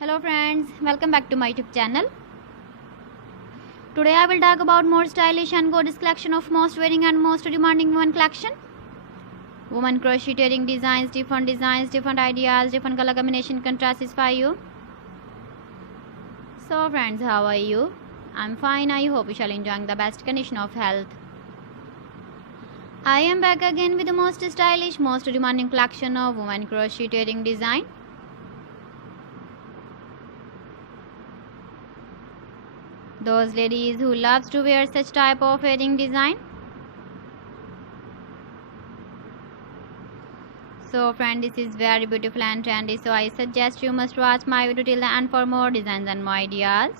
Hello friends, welcome back to my YouTube channel. Today I will talk about more stylish and gorgeous collection of most wearing and most demanding women collection. Women crocheting designs, different ideas, different color combination can satisfy you. So friends, how are you? I'm fine. I hope you shall enjoying the best condition of health. I am back again with the most stylish, most demanding collection of women crocheting design. Those ladies who loves to wear such type of wedding design. So friend, this is very beautiful and trendy, so I suggest you must watch my video till the end for more designs and more ideas.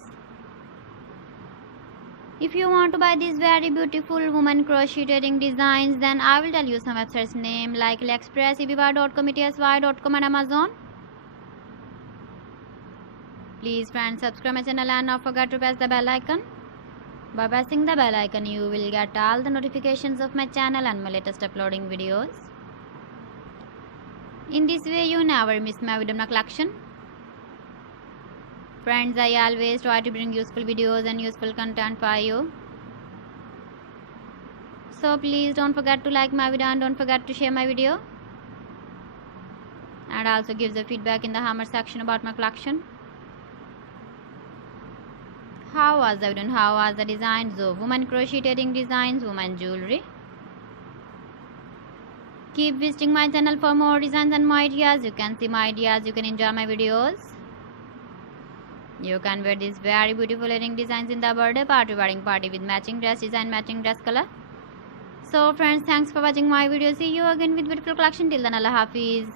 If you want to buy these very beautiful woman crocheting designs, then I will tell you some websites name like AliExpress, eBay.com, etsy.com and Amazon. Please friends, subscribe my channel and not forget to press the bell icon. By pressing the bell icon, you will get all the notifications of my channel and my latest uploading videos. In this way, you never miss my video collection. Friends, I always try to bring useful videos and useful content for you. So please don't forget to like my video and don't forget to share my video. And also give the feedback in the comment section about my collection. How was the video and how was the designs of women crocheting designs, women jewelry? Keep visiting my channel for more designs and more ideas. You can see my ideas, you can enjoy my videos. You can wear these very beautiful wedding designs in the birthday party, wedding party with matching dress design, matching dress color. So friends, thanks for watching my video. See you again with beautiful collection. Till then, Allah Hafiz.